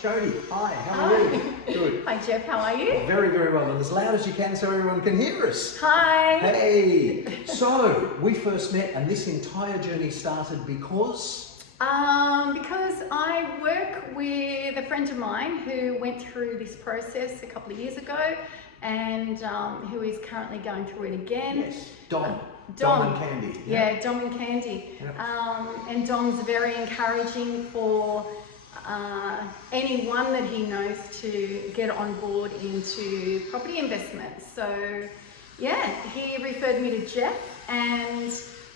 Jody, hi, how are you? Good. Hi Jeff, how are you? Very, very well, and as loud as you can so everyone can hear us. Hi. Hey, so we first met and this entire journey started because? Because I work with a friend of mine who went through this process a couple of years ago and who is currently going through it again. Yes, Dom and Candy. Yeah, Dom and Candy. Yep. And Dom's very encouraging for anyone that he knows to get on board into property investments. So yeah, he referred me to Jeff and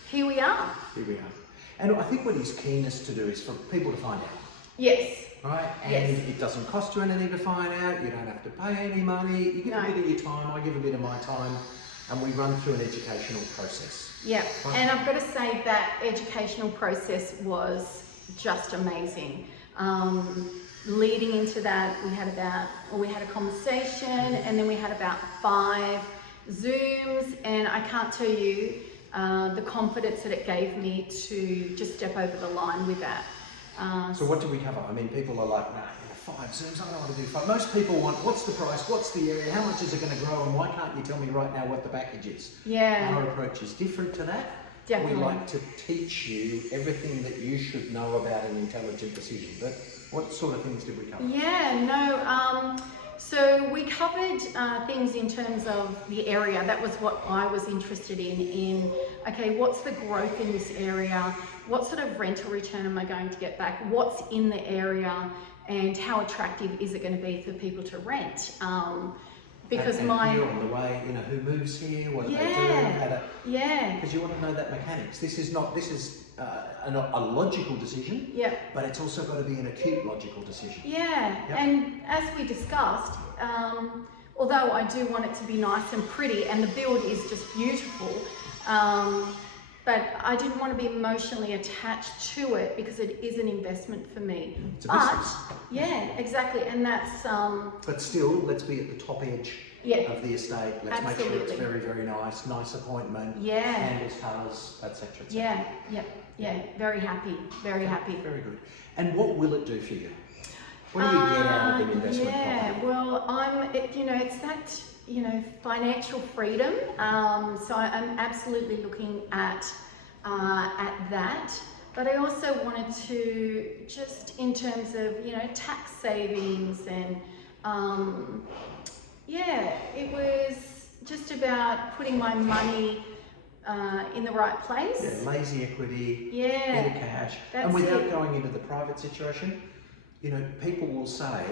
here we are. Here we are. And I think what he's keenest to do is for people to find out. Yes. Right? And yes. It doesn't cost you anything to find out, you don't have to pay any money, you give a bit of your time, I give a bit of my time, and we run through an educational process. Yeah, right? And I've got to say that educational process was just amazing. Leading into that, we had a conversation, and then we had about 5 Zooms, and I can't tell you the confidence that it gave me to just step over the line with that. So what did we cover? I mean, people are like, nah, 5 Zooms, I don't want to do 5. Most people want, what's the price, what's the area, how much is it going to grow, and why can't you tell me right now what the package is? Yeah. Our approach is different to that. Definitely. We like to teach you everything that you should know about an intelligent decision. But what sort of things did we cover? Yeah, no, so we covered things in terms of the area. That was what I was interested in, okay, what's the growth in this area? What sort of rental return am I going to get back? What's in the area? And how attractive is it going to be for people to rent? Because and here on the way, you know, who moves here, what do they do, because you want to know that mechanics. This is a logical decision, but it's also got to be an acute logical decision. And as we discussed, although I do want it to be nice and pretty, and the build is just beautiful, but I didn't want to be emotionally attached to it because it is an investment for me. It's a business. Yeah, exactly, and that's... But still, let's be at the top edge of the estate. Let's make sure it's very, very nice appointment, candles, colours, etc. Yeah, very happy, very happy. Very good. And what will it do for you? What do you get out of an investment property? Well, it's that, financial freedom. So I'm absolutely looking at that. But I also wanted to, just in terms of, tax savings and, it was just about putting my money in the right place. Yeah, lazy equity, bit of cash. And without going into the private situation, people will say,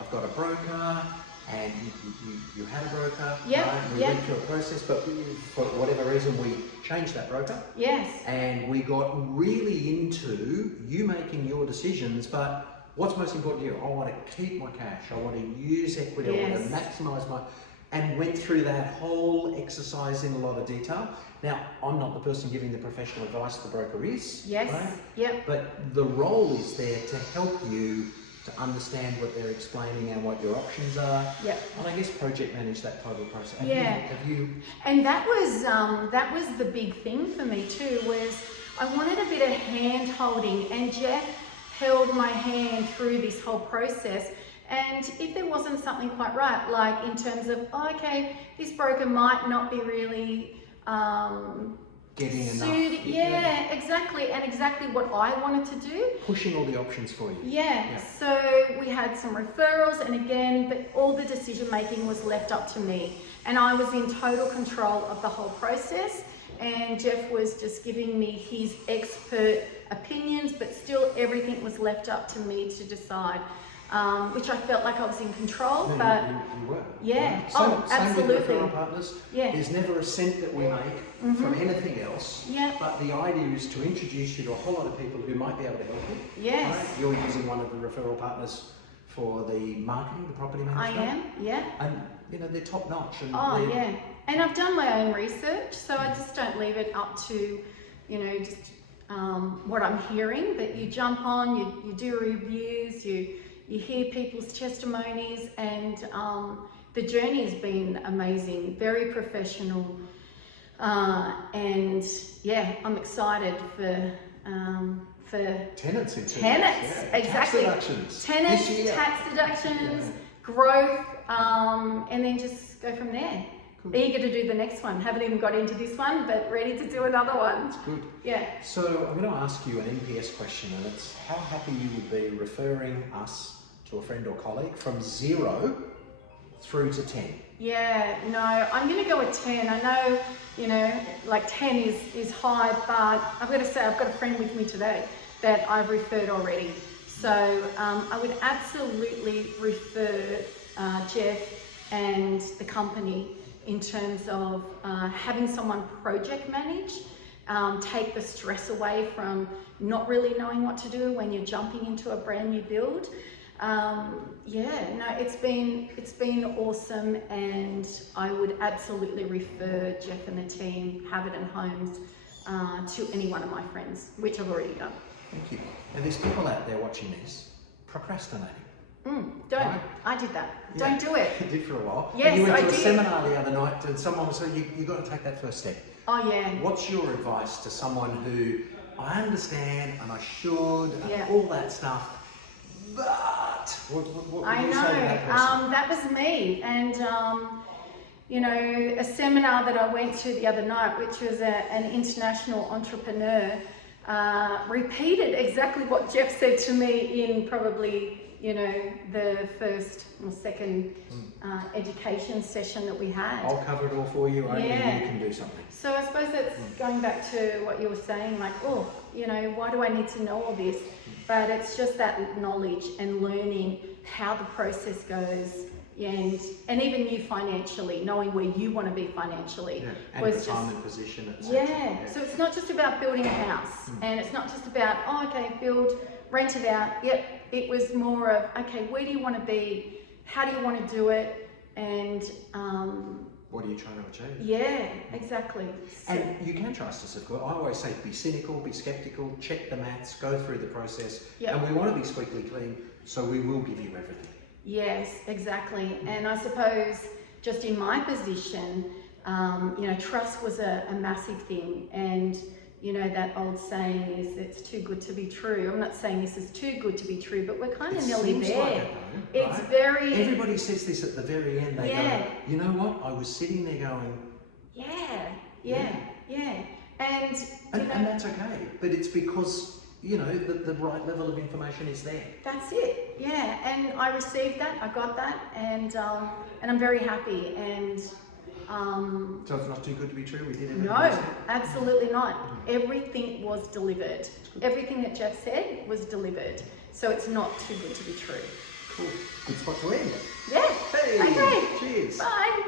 I've got a broker, and you had a broker, right? We went through a process, but for whatever reason we changed that broker. Yes. And we got really into you making your decisions, but what's most important to you? I want to keep my cash, I want to use equity, I want to maximise my... And went through that whole exercise in a lot of detail. Now, I'm not the person giving the professional advice, the broker is, right? But the role is there to help you to understand what they're explaining and what your options are. And I guess project manage that total process. Have you... And that was the big thing for me too, was I wanted a bit of hand holding, and Jeff held my hand through this whole process. And if there wasn't something quite right, like in terms of, this broker might not be really getting suited, enough. Exactly, and exactly what I wanted to do. Pushing all the options for you. So we had some referrals, and again, but all the decision making was left up to me. And I was in total control of the whole process. And Jeff was just giving me his expert opinions, but still everything was left up to me to decide. Which I felt like I was in control, but you were. Right? Same Absolutely. with referral partners. There's never a cent that we make from anything else. But the idea is to introduce you to a whole lot of people who might be able to help you. Right? You're using one of the referral partners for the marketing, the property management. I am. And they're top notch. And and I've done my own research, so I just don't leave it up to, what I'm hearing. But you jump on, you do reviews, you hear people's testimonies, and the journey has been amazing, very professional, and I'm excited for for Tenants in 2 tenants, years, yeah. exactly. Tax deductions. Tenants, this year. tax deductions, Yeah. growth, and then just go from there. Cool. Eager to do the next one. Haven't even got into this one, but ready to do another one. That's good. Yeah. So I'm going to ask you an NPS question, and it's how happy you would be referring us to a friend or colleague from 0 through to 10. Yeah, no, I'm going to go with 10. I know, you know, like 10 is high, but I've got to say I've got a friend with me today that I've referred already. So I would absolutely refer Jeff and the company in terms of having someone project manage, take the stress away from not really knowing what to do when you're jumping into a brand new build. Yeah, no, it's been awesome, and I would absolutely refer Jeff and the team, Habitat Homes, to any one of my friends, which I've already done. Thank you. And there's people out there watching this procrastinating. Don't. Right. I did that. Yeah. Don't do it. You did for a while. Yes, and you went I to a did. seminar the other night, and someone was saying you got to take that first step. Oh yeah. What's your advice to someone who I understand and I should and Yeah. all that stuff, but what I would you know. say to that person? That was me, and you know, a seminar that I went to the other night, which was an international entrepreneur, repeated exactly what Jeff said to me in probably, you know, the first or second education session that we had. I'll cover it all for you. Only Yeah. you can do something. So I suppose that's going back to what you were saying, like, oh, you know, why do I need to know all this? But it's just that knowledge and learning how the process goes, and even you financially, knowing where you want to be financially. Yeah. And was retirement position, etc. yeah. So it's not just about building a house, and it's not just about, oh, okay, build, rent it out. Yep. It was more of, okay, where do you want to be? How do you want to do it? And what are you trying to achieve? yeah, exactly. So, And you can trust us, of course. I always say be cynical, be skeptical, check the maths, go through the process. Yep. And we want to be squeaky clean, so we will give you everything. yes, exactly. And I suppose just in my position, you know, trust was a massive thing. And, you know, that old saying is it's too good to be true. I'm not saying this is too good to be true, but we're kind of nearly seems there. like it though, It's right? very... Everybody says this at the very end. They Yeah. go, you know what? I was sitting there going, yeah. And, you know, and that's okay. But it's because, you know, the right level of information is there. that's it. Yeah. And I received that. I got that. And I'm very happy. And So it's not too good to be true. We did everything. no, we said. absolutely not. Everything was delivered. Everything that Jeff said was delivered. So it's not too good to be true. Cool. Good spot to end. Yeah. Hey. Okay. Cheers. Bye.